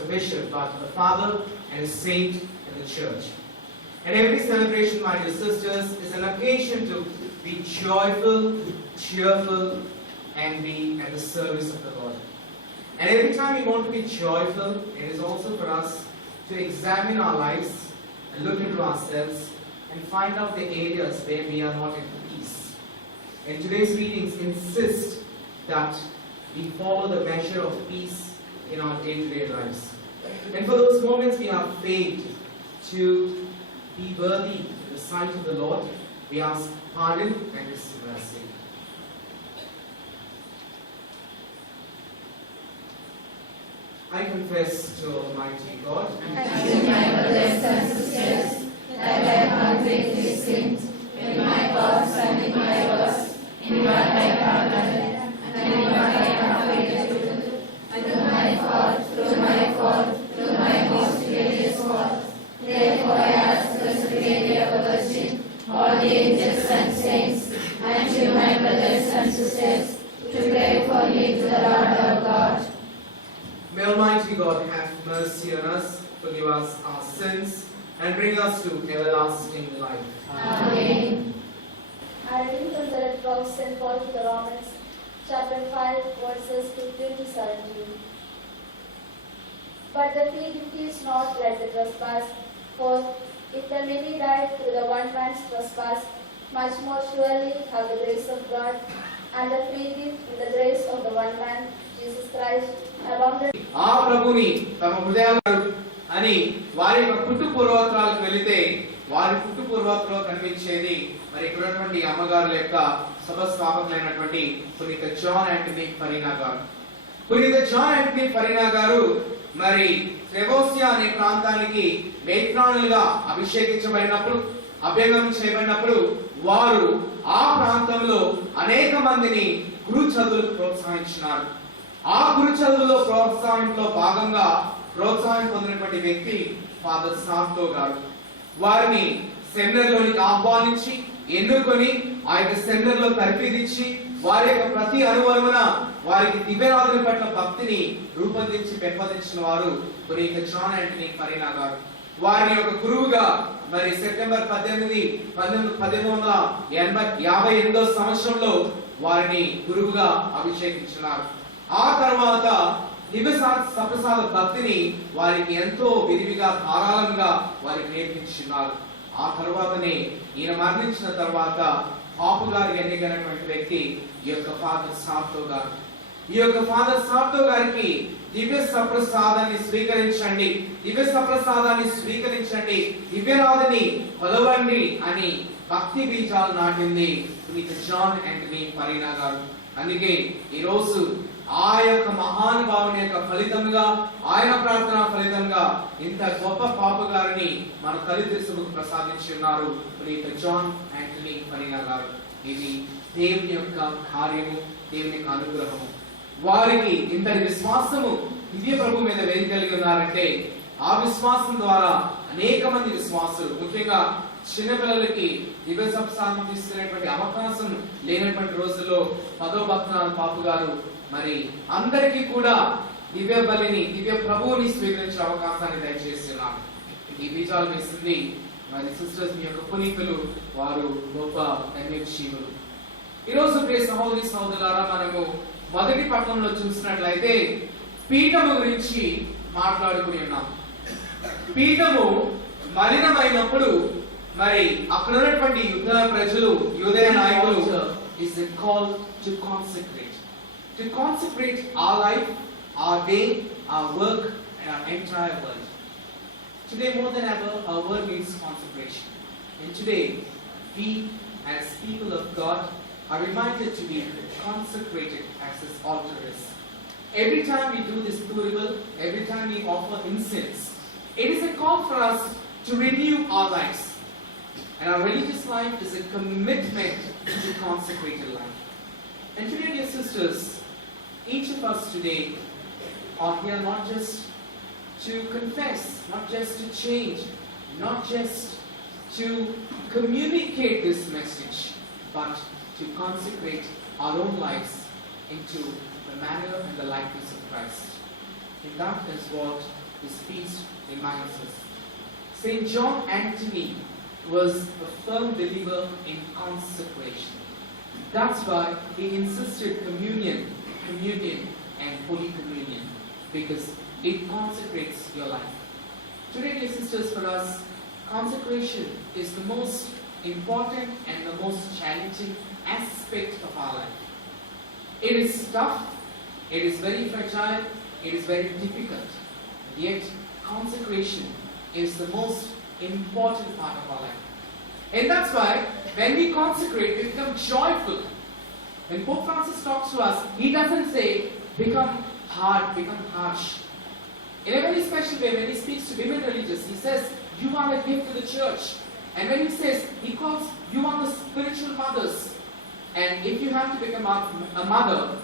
a bishop, but a father and a saint in the church. And every celebration, my dear sisters, is an occasion to be joyful, cheerful, and be at the service of the Lord. And every time we want to be joyful, it is also for us to examine our lives and look into ourselves and find out the areas where we are not at peace. And today's readings insist that we follow the measure of peace in our day-to-day lives. And for those moments we have failed to be worthy in the sight of the Lord, we ask pardon and His mercy. I confess to Almighty God and to my brothers and sisters that I have greatly sinned in my thoughts and in my words, in what I have done and in what I have failed to do, through my fault, through my most grievous fault. Therefore I ask the Superior Virgin, all the angels and saints, and to my brothers and sisters, to pray for me to the Lord our God. May Almighty God have mercy on us, forgive us our sins, and bring us to everlasting life. Amen. I read from the letter of St. Paul to the Romans, chapter 5, verses 15 to 17. But the free gift is not like the trespass, for if the many died through the one man's trespass, much more surely have the grace of God and the free gift in the grace of the one man, Jesus Christ, abounded. ఆ ప్రభుని తమ హృదయాలు అని వారి యొక్క పుట్టు పూర్వోత్తరాలకు వెళితే వారి పుట్టు పూర్వోత్తరాలు కనిపించేది మరి ఇక్కడ ఉన్నటువంటి అమ్మగారుల యొక్క సభస్థాపకులైనటువంటి పునీత జాన్ యాంటనీ ఫరీనా గారు. పునీత జాన్ యాంటనీ ఫరీనా గారు మరి ట్రెవోసియా అనే ప్రాంతానికి మెట్రానులుగా అభిషేకించబడినప్పుడు అభ్యంగం చేయబడినప్పుడు వారు ఆ ప్రాంతంలో అనేక మందిని గురు చదువులకు ప్రోత్సహించినారు. ఆ గురు చదువులో ప్రోత్సాహంలో భాగంగా ప్రోత్సాహం పొందినటువంటి వ్యక్తి ఫాదర్ సాంతో గారు. వారిని సెమినర్లోనికి ఆహ్వానించి ఎన్నుకొని ఆ యొక్క సెమినర్లో తర్ఫీదిచ్చి వారి యొక్క ప్రతి అణువణువున వారికి దివ్యరాధుల పట్ల భక్తిని రూపొందించి పెంపొందించిన వారు పునీత జాన్ యాంటనీ ఫరీనా గారు. వారిని యొక్క గురువుగా మరి సెప్టెంబర్ 18, 1858 సంవత్సరంలో వారిని గురువుగా అభిషేకించినారు. ఆ తర్వాత దివ్య సప్రసాద భక్తిని వారికి ఎంతో విరివిగా ధారాళంగా వారికి నేర్పించున్నారు. ఆ తర్వాతనే ఈయన మరణించిన తర్వాత పాపు గారికి ఎన్నికైనటువంటి వ్యక్తి ఈ యొక్క ఫాదర్ సాంతో గారు. ఈ యొక్క ఫాదర్ సాంతో గారికి దివ్య సప్రసాదాన్ని స్వీకరించండి, దివ్య సప్రసాదాన్ని స్వీకరించండి, దివ్యరాధని కొలవండి అని భక్తి బీజాలు నాటింది పునీత జాన్ యాంటనీ ఫరీనా గారు. అందుకే ఈ రోజు ఆ యొక్క మహానుభావుని యొక్క ఫలితంగా, ఆయన ప్రార్థన ఫలితంగా ఇంత గొప్ప పాపు గారిని మన తల్లిదండ్రులకు ప్రసాదించి ఉన్నారు పునీత జాన్ యాంటనీ ఫరీనా గారు. ఇది దేవుని యొక్క కార్యము, దేవుని యొక్క అనుగ్రహము. వారికి ఇంతటి విశ్వాసము దివ్య ప్రభు మీద వేయగలిగి ఉన్నారంటే ఆ విశ్వాసం ద్వారా అనేక మంది విశ్వాసులు, ముఖ్యంగా చిన్నపిల్లలకి దివ్య సప్రసాదం తీసుకునేటువంటి అవకాశం లేనటువంటి రోజుల్లో 10వ భక్తనాథ్ పాపు గారు మరి అందరికీ కూడా దివ్య బలిని, దివ్య ప్రభువుని స్వీకరించే అవకాశాన్ని దయచేస్తున్నాం. ఈ బీజాలు వేసింది మరి సిస్టర్స్ మీ యొక్క పునీతులు, వారు గొప్ప ధన్యజీవులు. ఈరోజు ప్రియ సహోదరి సహోదరులారా, మనము మొదటి పట్టణంలో చూసినట్లయితే పీఠము గురించి మాట్లాడుకుని ఉన్నాం. పీఠము మలినమైనప్పుడు మరి అక్కడ ఉన్నటువంటి యూద ప్రజలు, యూదయ నాయకులు is it called to consecrate our life, our day, our work and our entire world. Today more than ever our world needs consecration. And today we as people of God are reminded to be consecrated as His altar is. Every time we do this thurible, every time we offer incense, it is a call for us to renew our lives. And our religious life is a commitment to consecrated life. And today, dear sisters, each of us today are here not just to confess, not just to change, not just to communicate this message, but to consecrate our own lives into the manner and the likeness of Christ. And that is what his feet reminds us. St. John Anthony was a firm believer in consecration. That's why he insisted communion, and Holy Communion, because it consecrates your life. Today, dear sisters, for us, consecration is the most important and the most challenging aspect of our life. It is tough, it is very fragile, it is very difficult. Yet, consecration is the most important part of our life. And that's why, when we consecrate, we become joyful. When Pope Francis talks to us, he doesn't say, become hard, become harsh. In a very special way, when he speaks to women religious, he says, you are a gift to the church. And when he says, he calls, you are the spiritual mothers. And if you have to become a mother,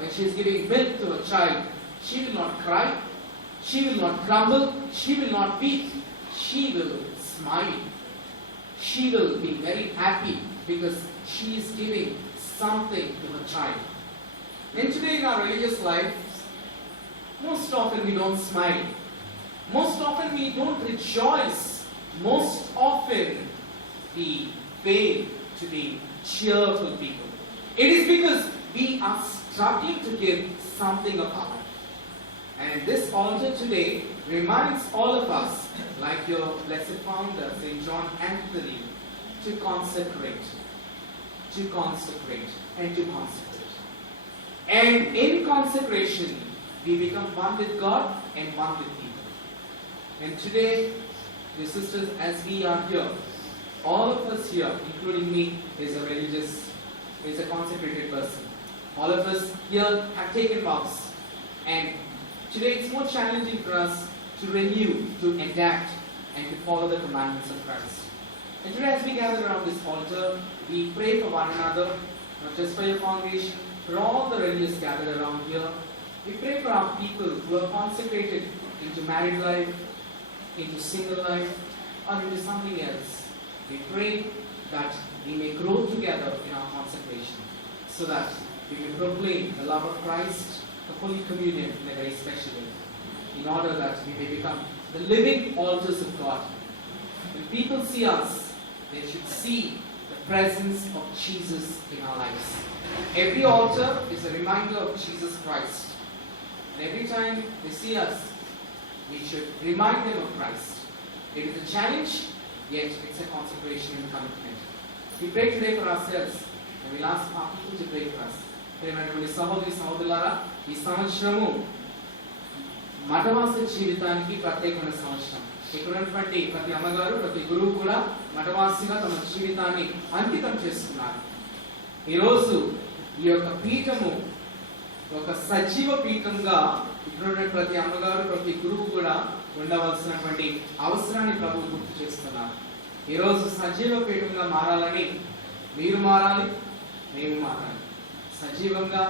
when she is giving milk to a child, she will not cry, she will not grumble, she will not weep, she will smile. She will be very happy because she is giving something to her child. And today in our religious life, most often we don't smile. Most often we don't rejoice. Most often we fail to be cheerful people. It is because we are struggling to give something of our life. And this altar today reminds all of us, like your blessed founder, St. John Anthony, to consecrate, and to consecrate. And in consecration, we become one with God and one with people. And today, dear sisters, as we are here, all of us here, including me, is a consecrated person. All of us here have taken vows. And today it's more challenging for us to renew, to adapt, and to follow the commandments of Christ. And today as we gather around this altar, we pray for one another, not just for your congregation, for all the religious gathered around here. We pray for our people who are consecrated into married life, into single life, or into something else. We pray that we may grow together in our consecration, so that we may proclaim the love of Christ, the Holy Communion in a very special way, in order that we may become the living altars of God. When people see us, they should see the presence of Jesus in our lives. Every altar is a reminder of Jesus Christ. And every time they see us, we should remind them of Christ. It is a challenge, yet it's a consecration and commitment. We pray today for ourselves, and we'll ask our people to pray for us. ప్రియమైనటువంటి సహోదరి సహోదరులారా, ఈ సంవత్సరము మఠవాస జీవితానికి ప్రత్యేకమైన సంవత్సరం. ఇక్కడ ఉన్నటువంటి ప్రతి అమ్మగారు, ప్రతి గురువు కూడా మఠవాసిగా తమ జీవితాన్ని అంకితం చేసుకున్నారు. ఈరోజు ఈ యొక్క పీఠము ఒక సజీవ పీఠంగా ఇక్కడ ప్రతి అమ్మగారు, ప్రతి గురువు కూడా ఉండవలసినటువంటి అవసరాన్ని ప్రభువు గుర్తు చేస్తున్నారు. ఈరోజు సజీవ పీఠంగా మారాలని మీరు మారాలి, మేము మారాలి. సజీవంగా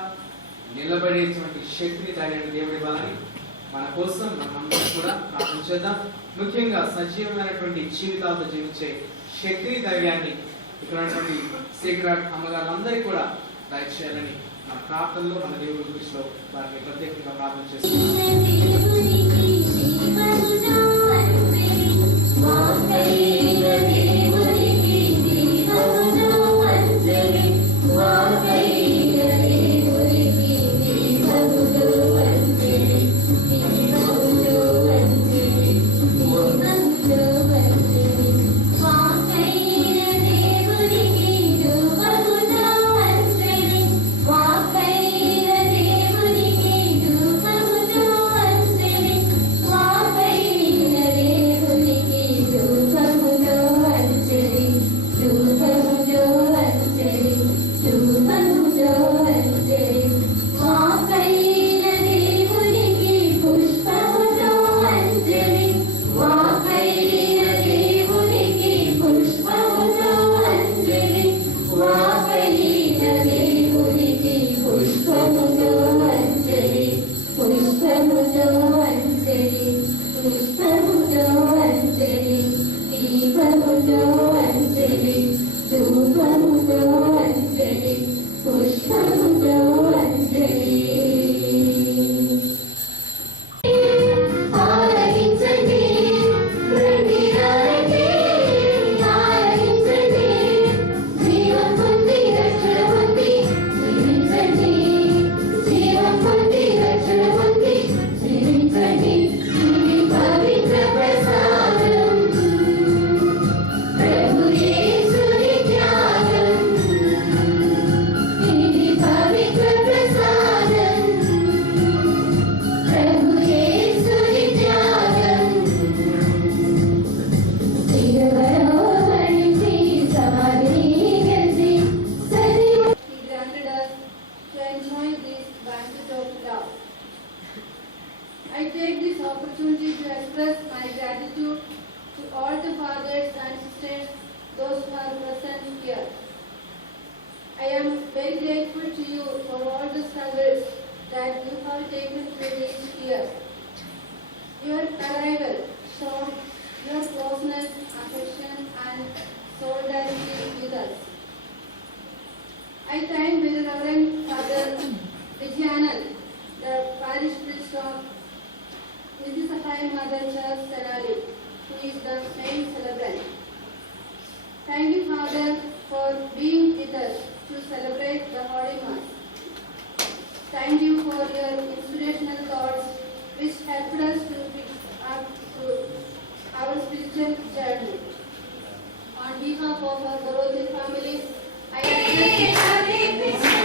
నిలబడేటువంటి శక్తిని ధైర్యాన్ని దేవుడి ఇవ్వాలని మన కోసం మనమందరం కూడా ప్రార్థన చేద్దాం. ముఖ్యంగా సజీవమైనటువంటి జీవితాలతో జీవించే శక్తిని ధైర్యాన్ని ఇక్కడ ఉన్నటువంటి సీక్రెట్ అమ్మగారులందరికీ కూడా దయచేయాలని మన ప్రార్థనలో, మన దేవుడి దృష్టిలో వారిని ప్రత్యేకంగా ప్రార్థన చేస్తున్నాం. opportunity to express my gratitude to all the fathers and sisters, those who are present here. I am very grateful to you for all the struggles that you have taken through these years. Your arrival showed your closeness, affection, and solidarity with us. I thank Very Reverend Father Vijayanand, the parish priest of Nidhi Mother Church, Tenali, who is the main celebrant. Thank you, Father, for being with us to celebrate the Holy Mass. Thank you for your inspirational thoughts which helped us to pick up through our spiritual journey. On behalf of our Dorothy family, I address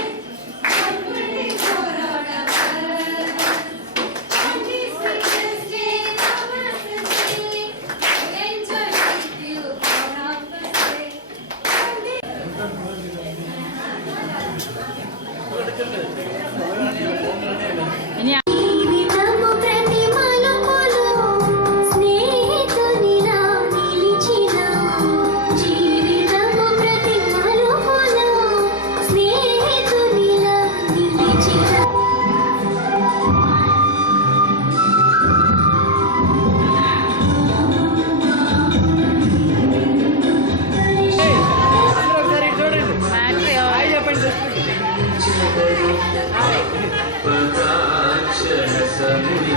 జీవితము ప్రతి మలుపులో స్నేహితునిలా నిలిచిన జీవితము ప్రతి మలుపులో స్నేహితునిలా నిలిచిన ప్రకాశ సమయ